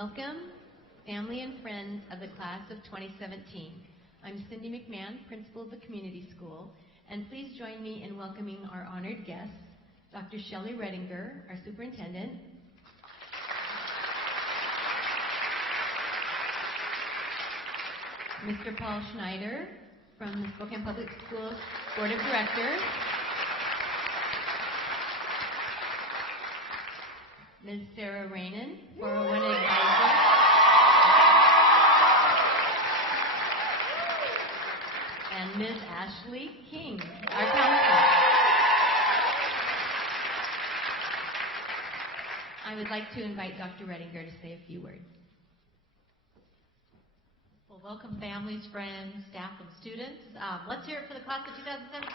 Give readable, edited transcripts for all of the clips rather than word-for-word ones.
Welcome, family and friends of the class of 2017. I'm Cindy McMahon, principal of the community school, and please join me in welcoming our honored guests, Dr. Shelley Redinger, our superintendent, Mr. Paul Schneider from the Spokane Public Schools Board of Directors, Ms. Sarah Rainin, 401 Advisor, and Ms. Ashley King, our counselor. I would like to invite Dr. Redinger to say a few words. Well, welcome families, friends, staff, and students. Let's hear it for the class of 2017.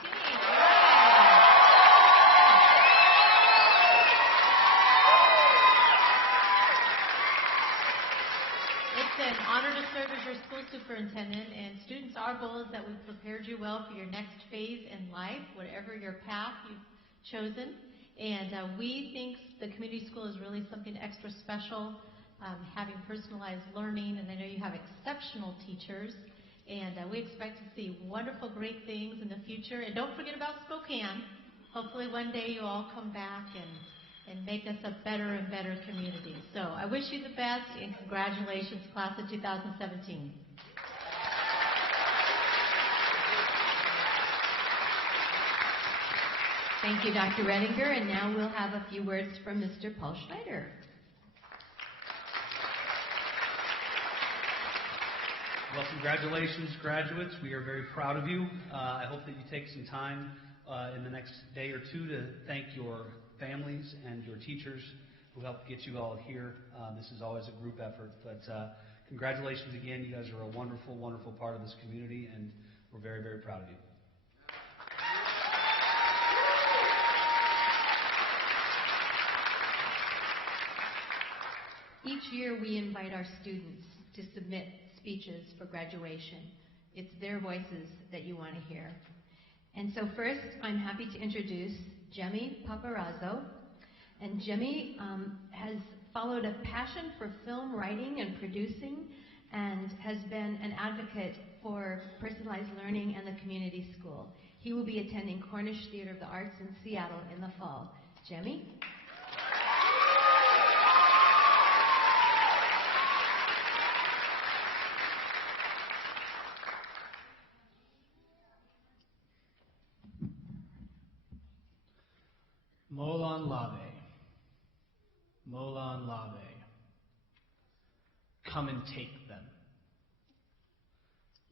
It's an honor to serve as your school superintendent, and students, our goal is that we've prepared you well for your next phase in life, whatever your path you've chosen. And we think the community school is really something extra special, having personalized learning, and I know you have exceptional teachers, and we expect to see wonderful, great things in the future. And don't forget about Spokane. Hopefully one day you all come back and make us a better and better community. So I wish you the best, and congratulations, class of 2017. Thank you, Dr. Redinger, and now we'll have a few words from Mr. Paul Schneider. Well, congratulations, graduates. We are very proud of you. I hope that you take some time in the next day or two to thank your families and your teachers who helped get you all here. This is always a group effort, but congratulations again. You guys are a wonderful, wonderful part of this community, and we're very, very proud of you. Each year we invite our students to submit speeches for graduation. It's their voices that you want to hear. And so first, I'm happy to introduce Jemmy Paparazzo. And Jemmy has followed a passion for film writing and producing, and has been an advocate for personalized learning and the community school. He will be attending Cornish Theater of the Arts in Seattle in the fall. Jemmy? Molan Lave, Molan Lave, come and take them.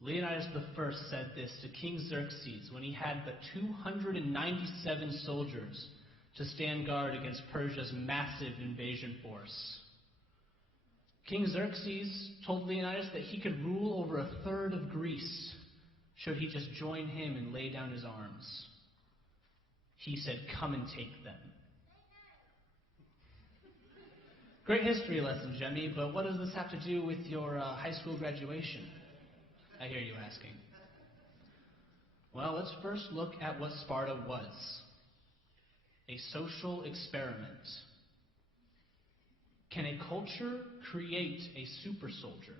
Leonidas I said this to King Xerxes when he had but 297 soldiers to stand guard against Persia's massive invasion force. King Xerxes told Leonidas that he could rule over a third of Greece should he just join him and lay down his arms. He said, come and take them. Great history lesson, Jemmy, but what does this have to do with your high school graduation? I hear you asking. Well, let's first look at what Sparta was. A social experiment. Can a culture create a super soldier?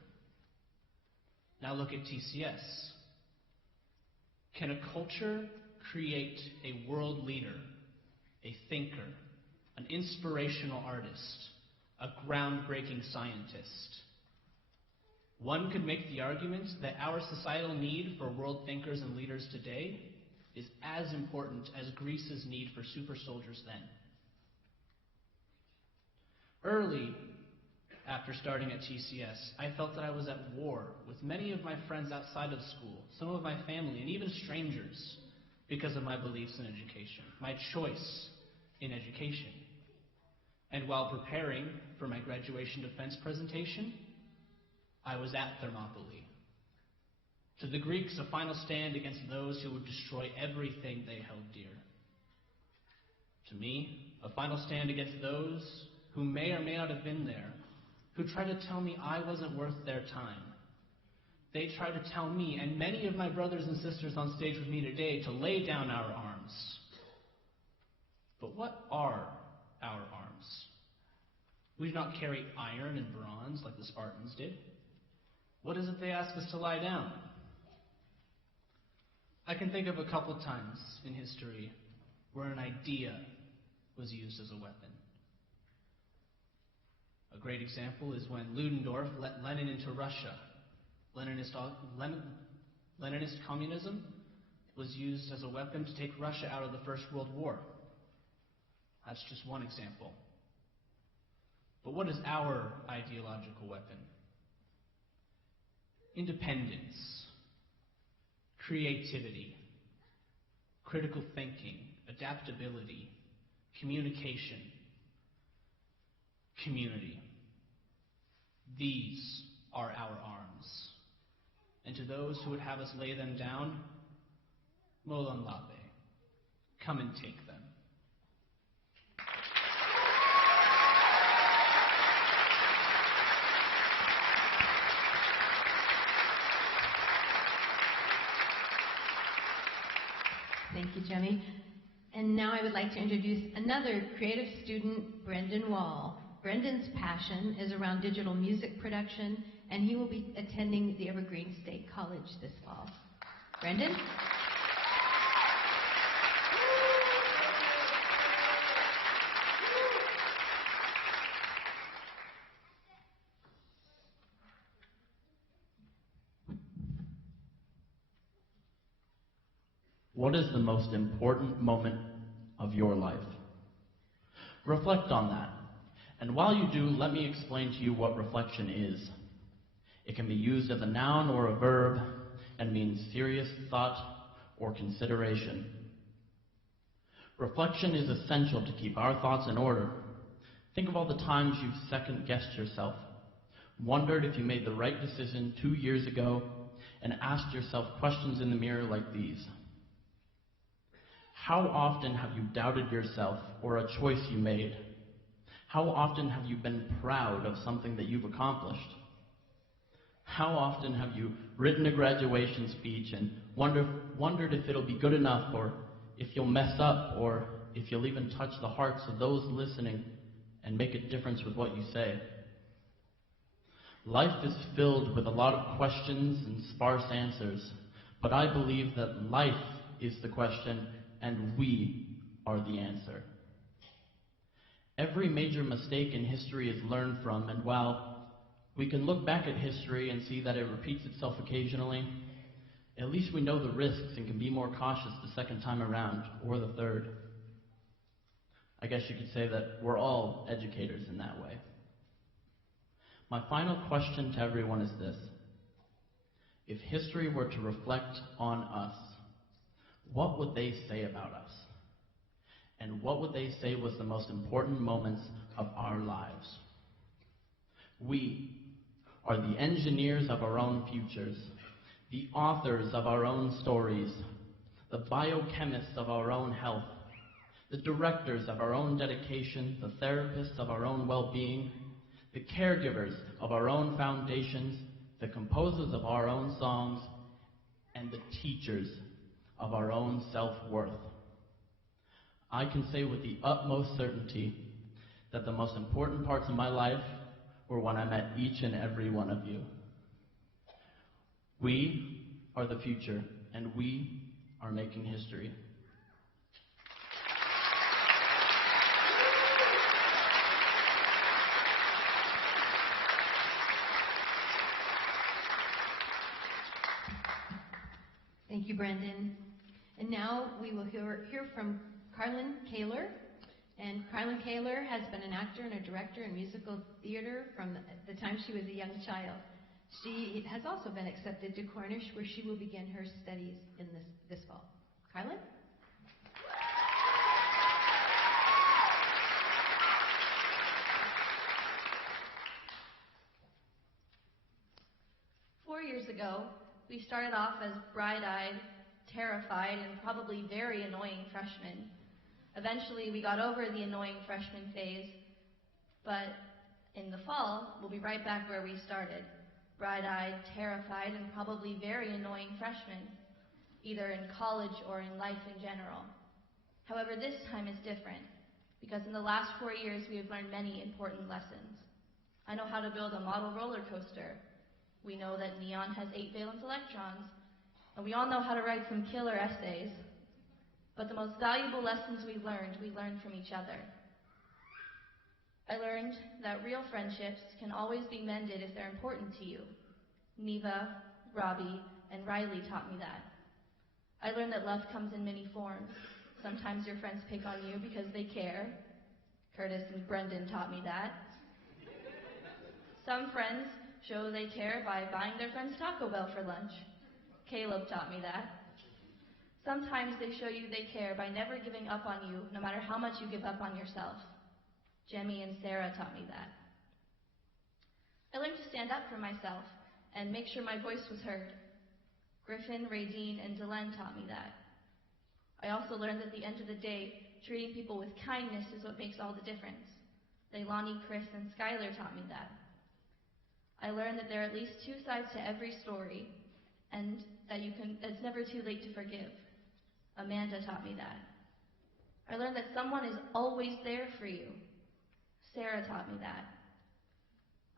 Now look at TCS. Can a culture create a world leader, a thinker, an inspirational artist, a groundbreaking scientist? One could make the argument that our societal need for world thinkers and leaders today is as important as Greece's need for super soldiers then. Early after starting at TCS, I felt that I was at war with many of my friends outside of school, some of my family, and even strangers, because of my beliefs in education, my choice in education. And while preparing for my graduation defense presentation, I was at Thermopylae. To the Greeks, a final stand against those who would destroy everything they held dear. To me, a final stand against those who may or may not have been there, who tried to tell me I wasn't worth their time. They tried to tell me, and many of my brothers and sisters on stage with me today, to lay down our arms. But what are our arms? We do not carry iron and bronze like the Spartans did. What is it they ask us to lie down? I can think of a couple times in history where an idea was used as a weapon. A great example is when Ludendorff let Lenin into Russia. Leninist communism was used as a weapon to take Russia out of the First World War. That's just one example. But what is our ideological weapon? Independence, creativity, critical thinking, adaptability, communication, community. These are our arms. And to those who would have us lay them down, Molon Labe, come and take them. Thank you, Jemmy. And now I would like to introduce another creative student, Brendan Wall. Brendan's passion is around digital music production, and he will be attending the Evergreen State College this fall. Brendan? What is the most important moment of your life? Reflect on that. And while you do, let me explain to you what reflection is. It can be used as a noun or a verb and means serious thought or consideration. Reflection is essential to keep our thoughts in order. Think of all the times you've second-guessed yourself, wondered if you made the right decision 2 years ago, and asked yourself questions in the mirror like these. How often have you doubted yourself or a choice you made? How often have you been proud of something that you've accomplished? How often have you written a graduation speech and wondered if it'll be good enough, or if you'll mess up, or if you'll even touch the hearts of those listening and make a difference with what you say? Life is filled with a lot of questions and sparse answers, but I believe that life is the question and we are the answer. Every major mistake in history is learned from, and while we can look back at history and see that it repeats itself occasionally, at least we know the risks and can be more cautious the second time around, or the third. I guess you could say that we're all educators in that way. My final question to everyone is this. If history were to reflect on us, what would they say about us? And what would they say was the most important moments of our lives? We are the engineers of our own futures, the authors of our own stories, the biochemists of our own health, the directors of our own dedication, the therapists of our own well-being, the caregivers of our own foundations, the composers of our own songs, and the teachers of our own self-worth. I can say with the utmost certainty that the most important parts of my life were when I met each and every one of you. We are the future, and we are making history. Thank you, Brendan. And now we will hear from Carlin Kaler. And Carlin Kaler has been an actor and a director in musical theater from the time she was a young child. She has also been accepted to Cornish, where she will begin her studies in this fall. Carlin? Years ago, we started off as bright-eyed, terrified, and probably very annoying freshmen. Eventually, we got over the annoying freshman phase, but in the fall, we'll be right back where we started. Bright-eyed, terrified, and probably very annoying freshmen, either in college or in life in general. However, this time is different. because in the last 4 years we have learned many important lessons. I know how to build a model roller coaster. We know that neon has 8 valence electrons, and we all know how to write some killer essays. But the most valuable lessons we learned from each other. I learned that real friendships can always be mended if they're important to you. Neva, Robbie, and Riley taught me that. I learned that love comes in many forms. Sometimes your friends pick on you because they care. Curtis and Brendan taught me that. Some friends show they care by buying their friends Taco Bell for lunch. Caleb taught me that. Sometimes they show you they care by never giving up on you, no matter how much you give up on yourself. Jemmy and Sarah taught me that. I learned to stand up for myself and make sure my voice was heard. Griffin, Radine, and Delenn taught me that. I also learned that at the end of the day, treating people with kindness is what makes all the difference. Leilani, Chris, and Skylar taught me that. I learned that there are at least 2 sides to every story, and that it's never too late to forgive. Amanda taught me that. I learned that someone is always there for you. Sarah taught me that.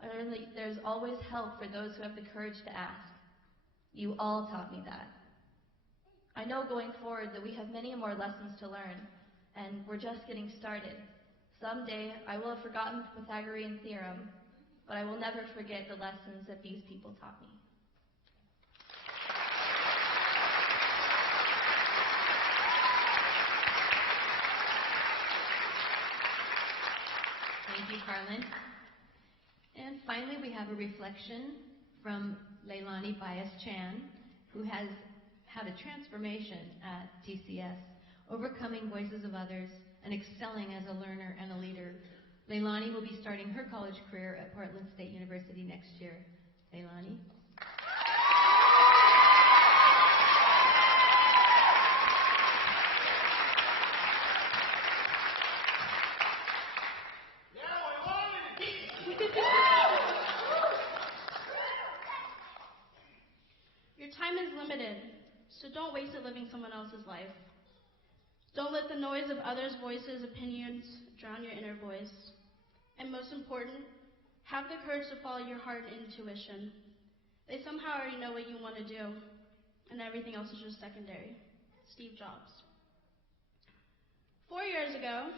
I learned that there's always help for those who have the courage to ask. You all taught me that. I know going forward that we have many more lessons to learn, and we're just getting started. Someday I will have forgotten the Pythagorean theorem, but I will never forget the lessons that these people taught me. Thank you, Carlin. And finally, we have a reflection from Leilani Bias-Chan, who has had a transformation at TCS, overcoming voices of others and excelling as a learner and a leader. Leilani will be starting her college career at Portland State University next year. Leilani. Your time is limited, so don't waste it living someone else's life. Don't let the noise of others' voices, opinions, drown your inner voice. And most important, have the courage to follow your heart and intuition. They somehow already know what you want to do, and everything else is just secondary. Steve Jobs. 4 years ago,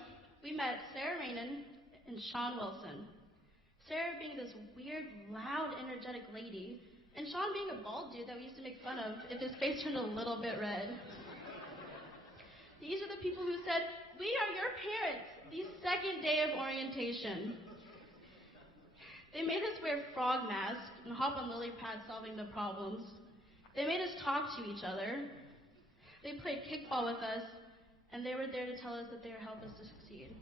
we met Sarah Rainin and Sean Wilson. Sarah being this weird, loud, energetic lady, and Sean being a bald dude that we used to make fun of if his face turned a little bit red. These are the people who said, "We are your parents," the second day of orientation. They made us wear frog masks and hop on lily pads solving the problems. They made us talk to each other. They played kickball with us, and they were there to tell us that they would help us to succeed.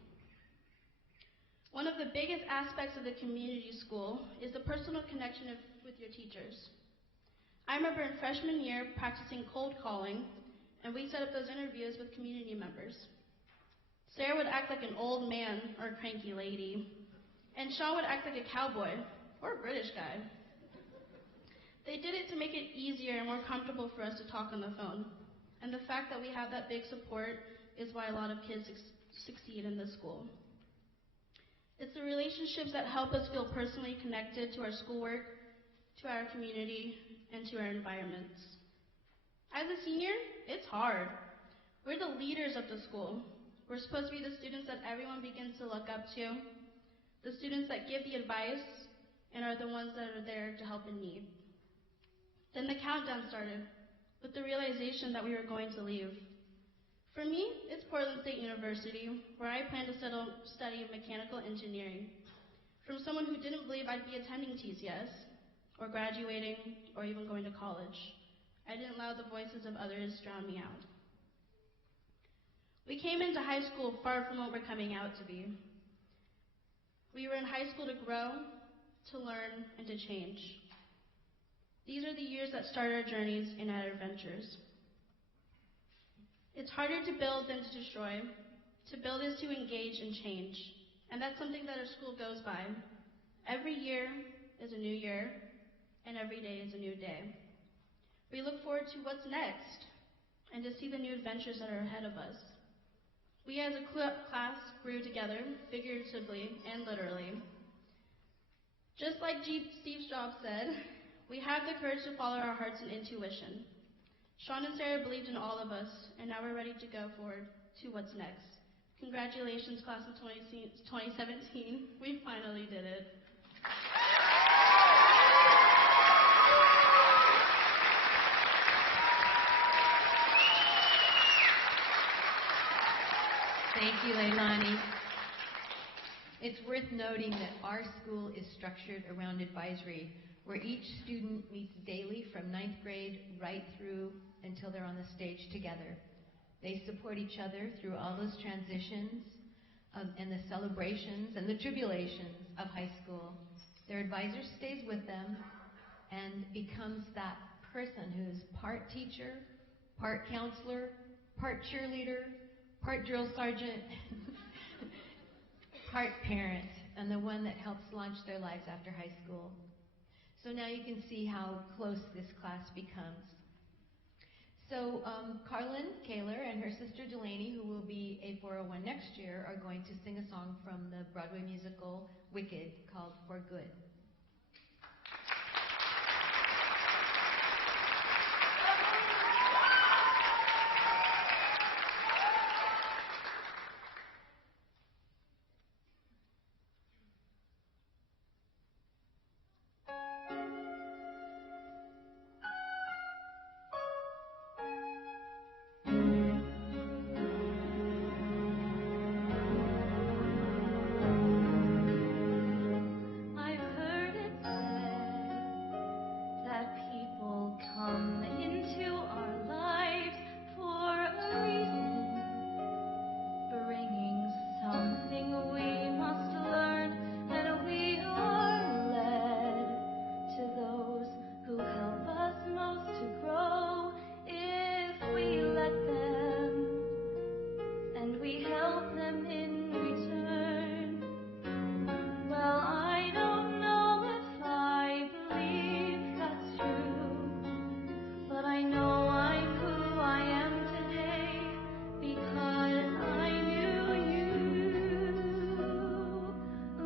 One of the biggest aspects of the community school is the personal connection with your teachers. I remember in freshman year practicing cold calling, and we set up those interviews with community members. Sarah would act like an old man or a cranky lady, and Sean would act like a cowboy or a British guy. They did it to make it easier and more comfortable for us to talk on the phone, and the fact that we have that big support is why a lot of kids succeed in this school. It's the relationships that help us feel personally connected to our schoolwork, to our community, and to our environments. As a senior, it's hard. We're the leaders of the school. We're supposed to be the students that everyone begins to look up to, the students that give the advice and are the ones that are there to help in need. Then the countdown started with the realization that we were going to leave. For me, it's Portland State University, where I plan to study mechanical engineering. From someone who didn't believe I'd be attending TCS, or graduating, or even going to college, I didn't allow the voices of others drown me out. We came into high school far from what we're coming out to be. We were in high school to grow, to learn, and to change. These are the years that start our journeys and our adventures. It's harder to build than to destroy. To build is to engage and change. And that's something that our school goes by. Every year is a new year, and every day is a new day. We look forward to what's next, and to see the new adventures that are ahead of us. We as a class grew together, figuratively and literally. Just like Steve Jobs said, we have the courage to follow our hearts and intuition. Sean and Sarah believed in all of us, and now we're ready to go forward to what's next. Congratulations, class of 2017. We finally did it. Thank you, Leilani. It's worth noting that our school is structured around advisory, where each student meets daily from 9th grade right through until they're on the stage together. They support each other through all those transitions and the celebrations and the tribulations of high school. Their advisor stays with them and becomes that person who's part teacher, part counselor, part cheerleader, part drill sergeant, part parent, and the one that helps launch their lives after high school. So now you can see how close this class becomes. So Carlin Kaler and her sister Delaney, who will be a 401 next year, are going to sing a song from the Broadway musical Wicked called For Good.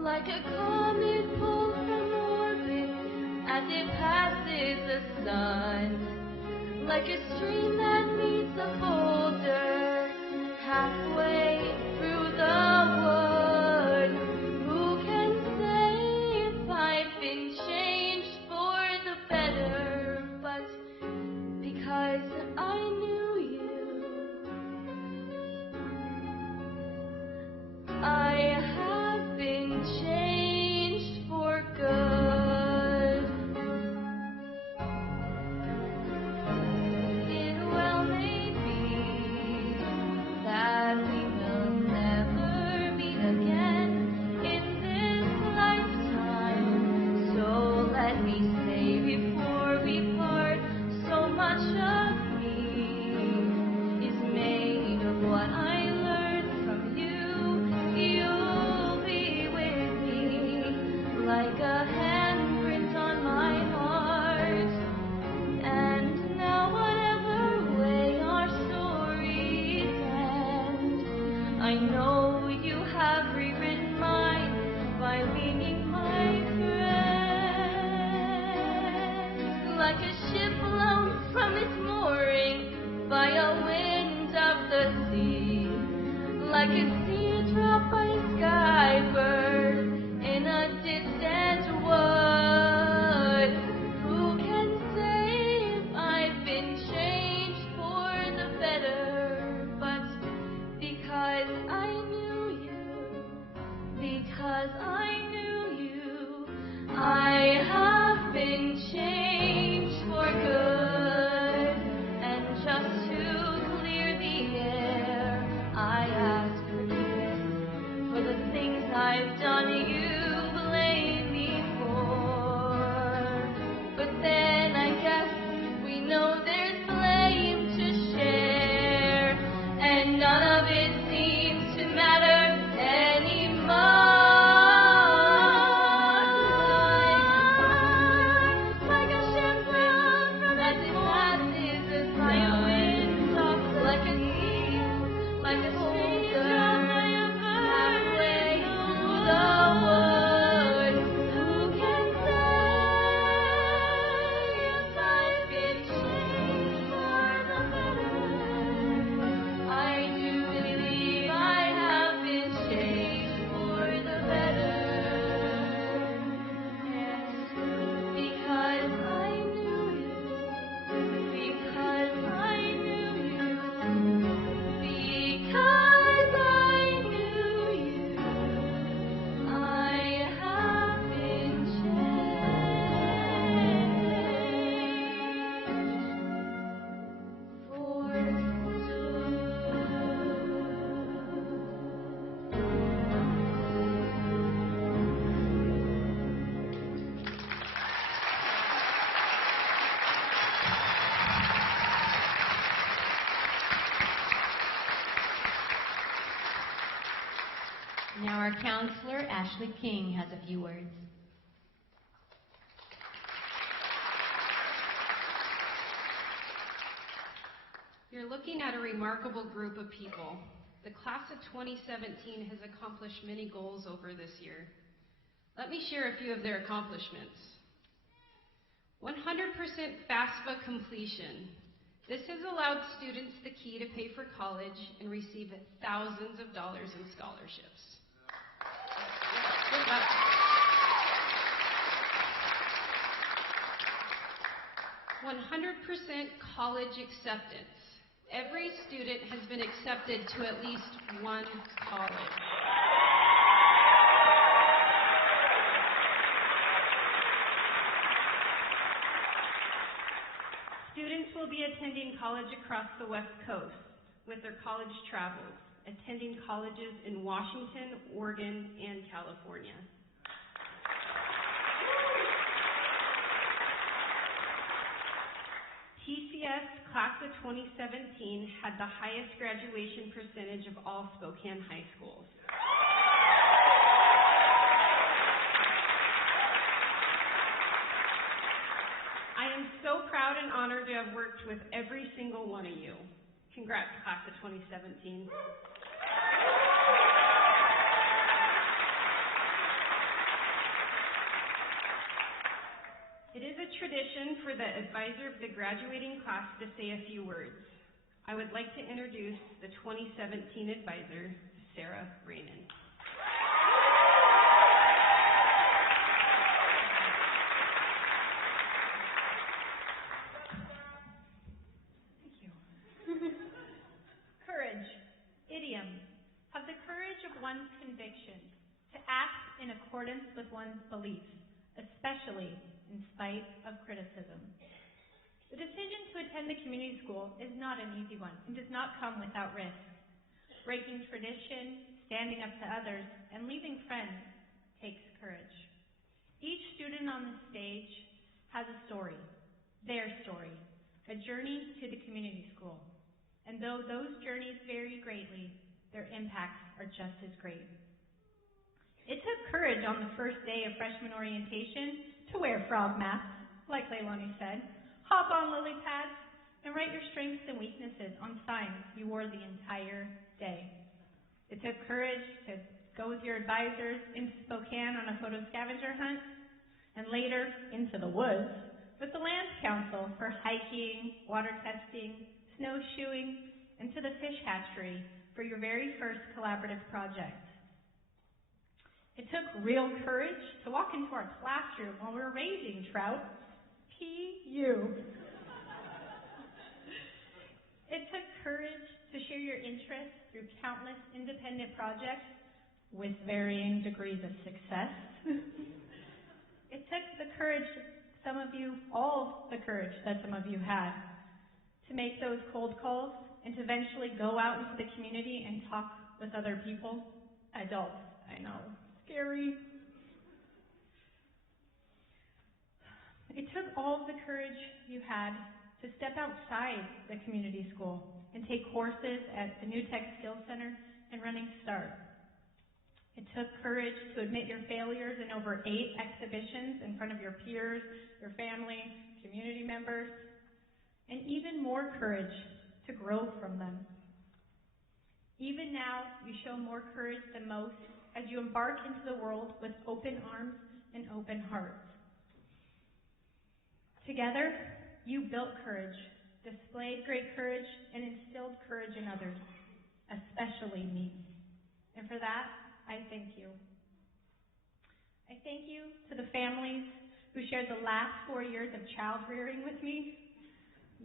Like a comet pulled from orbit as it passes the sun, like a stream that meets a boulder halfway through the wood. Who can say if I've been changed for the better? But because I knew you, I have been changed for good. It well may be that we will never meet again in this lifetime. So let me say before we part, so much of me is made of what I learned from you. You'll be with me like a handprint on my heart. And now whatever way our stories end, I know you have rewritten mine by being my friend. Like a ship blown from its mooring by a wind of the sea, like a seed dropped by a skybird in a distant wood. Who can say if I've been changed for the better? But because I knew Our counselor, Ashley King, has a few words. You're looking at a remarkable group of people. The class of 2017 has accomplished many goals over this year. Let me share a few of their accomplishments. 100% FAFSA completion. This has allowed students the key to pay for college and receive thousands of dollars in scholarships. 100% college acceptance. Every student has been accepted to at least one college. Students will be attending college across the West Coast with their college travels, attending colleges in Washington, Oregon, and California. TCS Class of 2017 had the highest graduation percentage of all Spokane high schools. I am so proud and honored to have worked with every single one of you. Congrats, Class of 2017. It is a tradition for the advisor of the graduating class to say a few words. I would like to introduce the 2017 advisor, Sarah Rainin. Thank you. Courage. Idiom. Have the courage of one's conviction to act in accordance with one's beliefs, especially in spite of criticism. The decision to attend the community school is not an easy one and does not come without risk. Breaking tradition, standing up to others, and leaving friends takes courage. Each student on the stage has a story, their story, a journey to the community school. And though those journeys vary greatly, their impacts are just as great. It took courage on the first day of freshman orientation to wear frog masks, like Leilani said, hop on lily pads, and write your strengths and weaknesses on signs you wore the entire day. It took courage to go with your advisors into Spokane on a photo scavenger hunt, and later into the woods with the Land Council for hiking, water testing, snowshoeing, and to the fish hatchery for your very first collaborative project. It took real courage to walk into our classroom while we were raising trout. P.U. It took courage to share your interests through countless independent projects with varying degrees of success. It took the courage, all the courage that some of you had, to make those cold calls and to eventually go out into the community and talk with other people. Adults, I know. Scary. It took all of the courage you had to step outside the community school and take courses at the New Tech Skills Center and Running Start. It took courage to admit your failures in over 8 exhibitions in front of your peers, your family, community members, and even more courage to grow from them. Even now, you show more courage than most as you embark into the world with open arms and open hearts. Together, you built courage, displayed great courage, and instilled courage in others, especially me. And for that, I thank you. I thank you to the families who shared the last 4 years of child rearing with me,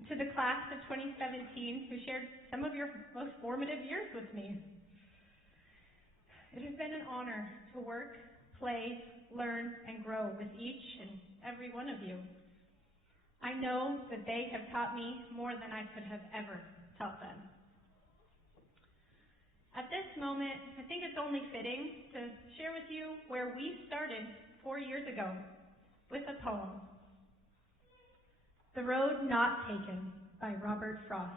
to the class of 2017 who shared some of your most formative years with me. It has been an honor to work, play, learn, and grow with each and every one of you. I know that they have taught me more than I could have ever taught them. At this moment, I think it's only fitting to share with you where we started 4 years ago with a poem. The Road Not Taken by Robert Frost.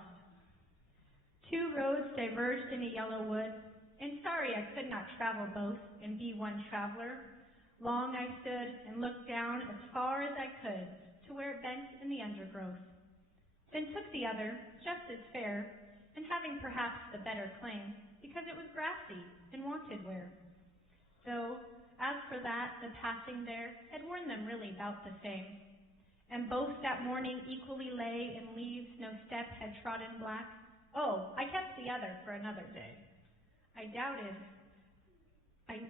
2 roads diverged in a yellow wood, and sorry I could not travel both and be one traveler. Long I stood and looked down as far as I could to where it bent in the undergrowth. Then took the other, just as fair, and having perhaps the better claim, because it was grassy and wanted wear. Though, as for that, the passing there had worn them really about the same. And both that morning equally lay in leaves no step had trodden black. Oh, I kept the other for another day.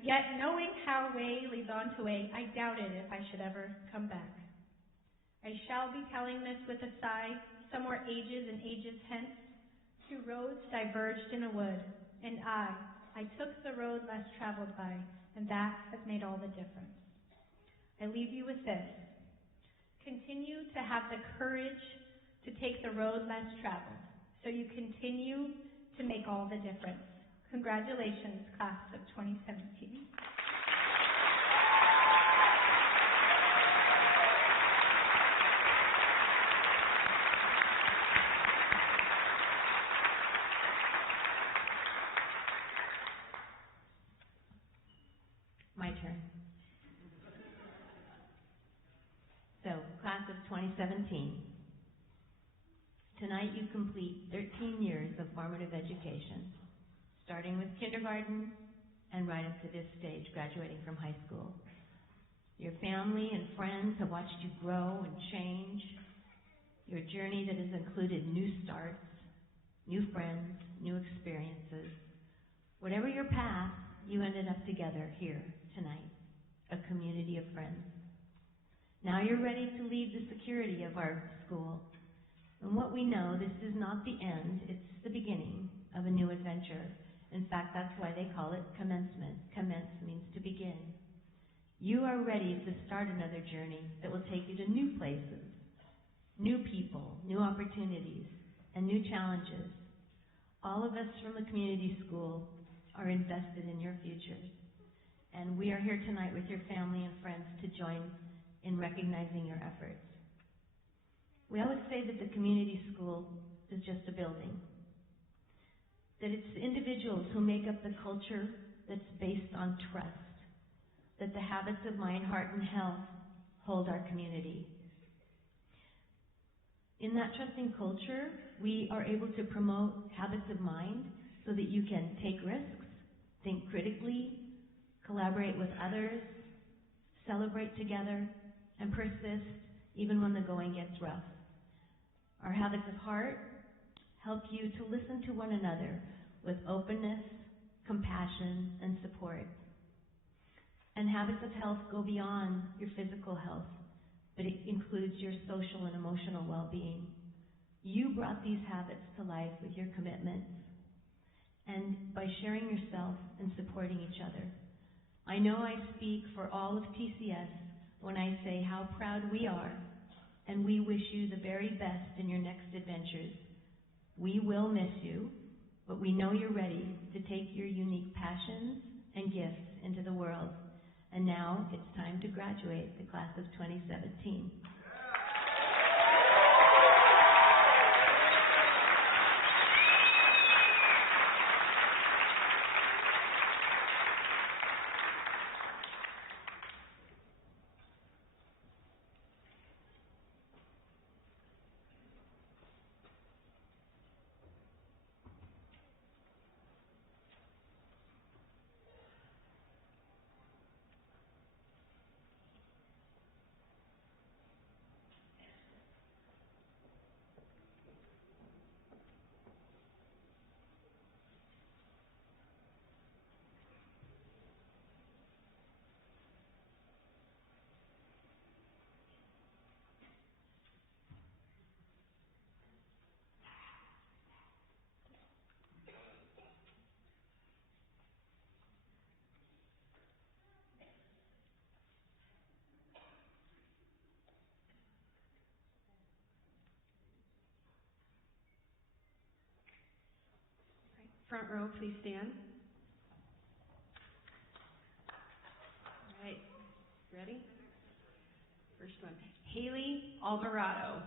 Yet knowing how way leads on to way, I doubted if I should ever come back. I shall be telling this with a sigh, somewhere ages and ages hence. Two roads diverged in a wood, and I took the road less traveled by, and that has made all the difference. I leave you with this. Continue to have the courage to take the road less traveled, so you continue to make all the difference. Congratulations, class of 2017. My turn. So, class of 2017. Tonight you complete 13 years of formative education, starting with kindergarten and right up to this stage, graduating from high school. Your family and friends have watched you grow and change. Your journey that has included new starts, new friends, new experiences. Whatever your path, you ended up together here tonight, a community of friends. Now you're ready to leave the security of our school. And what we know, this is not the end, it's the beginning of a new adventure. In fact, that's why they call it commencement. Commence means to begin. You are ready to start another journey that will take you to new places, new people, new opportunities, and new challenges. All of us from the community school are invested in your futures. And we are here tonight with your family and friends to join in recognizing your efforts. We always say that the community school is just a building, that it's the individuals who make up the culture that's based on trust, that the habits of mind, heart, and health hold our community. In that trusting culture, we are able to promote habits of mind so that you can take risks, think critically, collaborate with others, celebrate together, and persist even when the going gets rough. Our habits of heart help you to listen to one another with openness, compassion, and support. And habits of health go beyond your physical health, but it includes your social and emotional well-being. You brought these habits to life with your commitments and by sharing yourself and supporting each other. I know I speak for all of TCS when I say how proud we are, and we wish you the very best in your next adventures. We will miss you, but we know you're ready to take your unique passions and gifts into the world. And now it's time to graduate the class of 2017. Front row, please stand. All right, ready? First one, Haley Alvarado.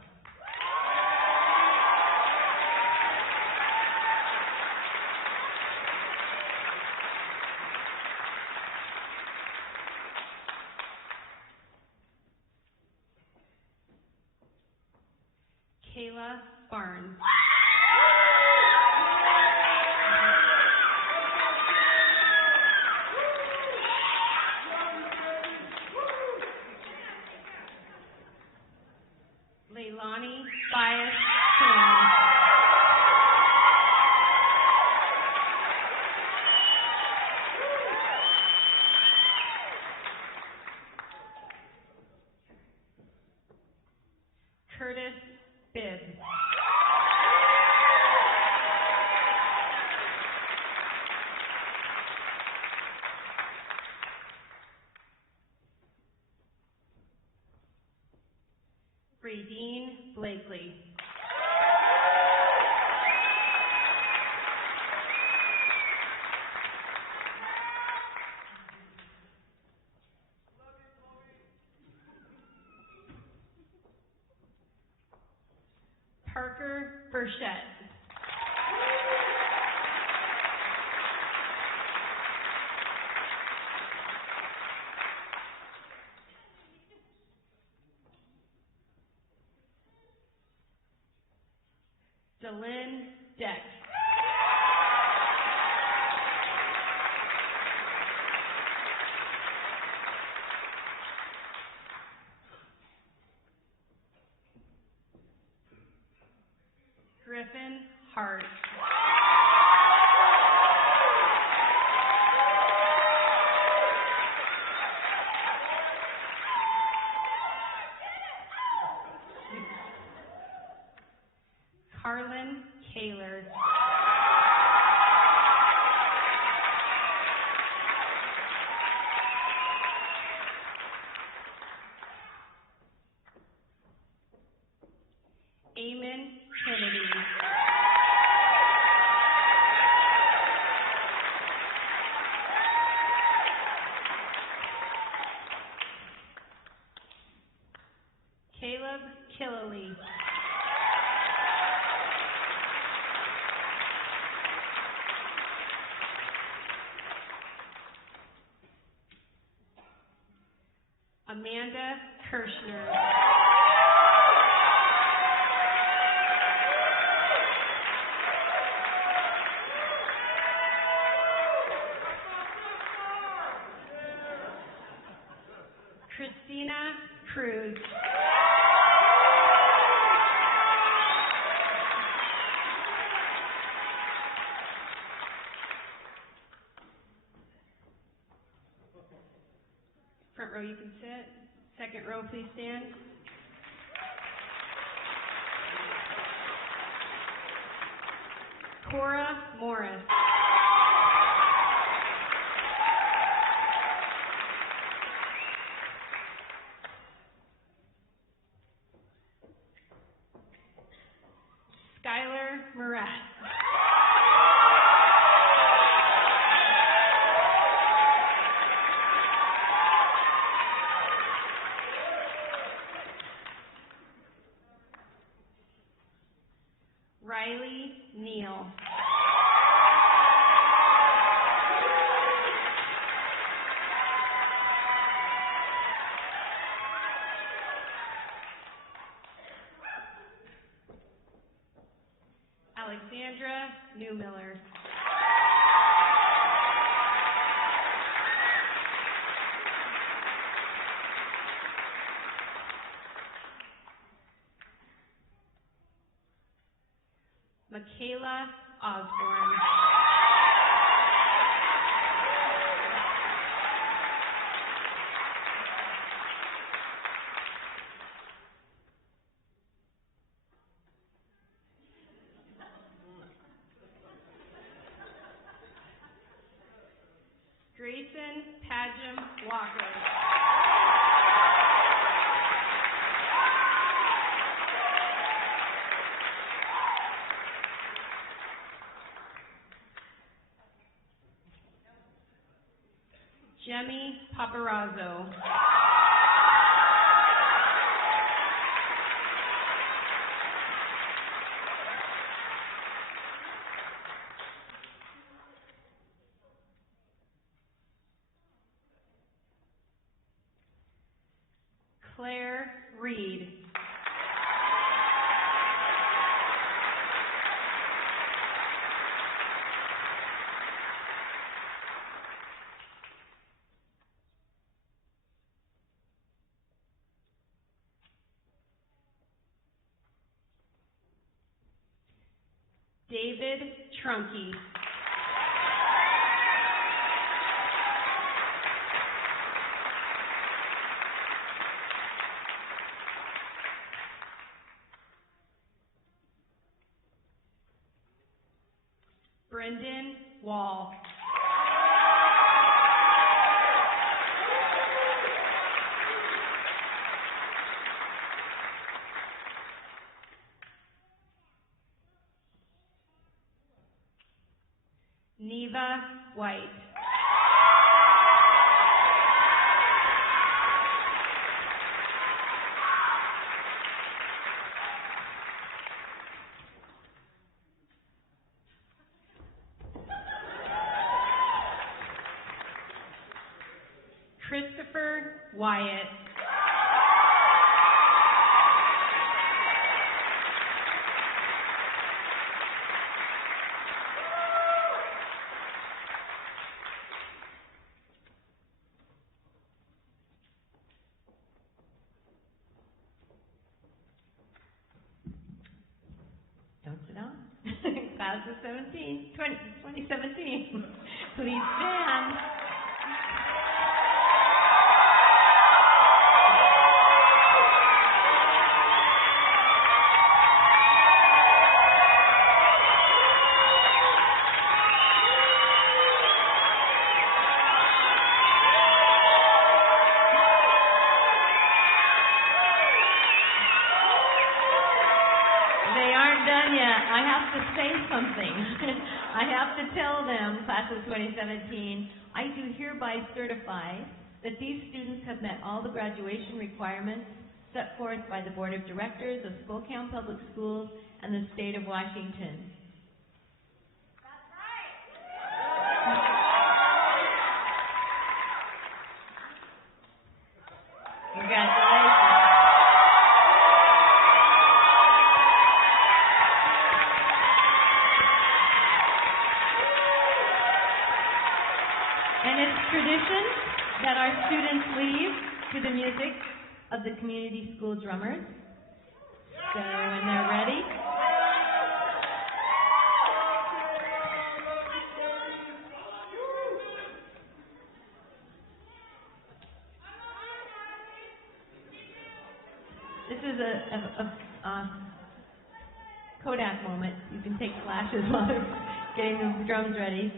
Bradeen Blakely. Parker Burchett. Delyn Deck. Griffin Hart. Carlin Kaler. Eamon Kennedy. Caleb Killily. Amanda Kirshner. Christina Cruz. Front row, you can sit. Second row, please stand. Cora Morris. Skylar Murat. Riley Neal. Alexandra Newmiller. Michaela Osborne. Grayson Padgham Walker. Jemmy Paparazzo. Claire Reed. David Trunke. Brendan Wall. Neva White. Christopher Wyatt. Don't sit down. Class of 2017. Please stand. I have to say something. I have to tell them, class of 2017, I do hereby certify that these students have met all the graduation requirements set forth by the Board of Directors of Spokane Public Schools and the State of Washington. That's right. Congratulations. And it's tradition that our students leave to the music of the community school drummers. So when they're ready. This is a Kodak moment. You can take flashes while they're getting the drums ready.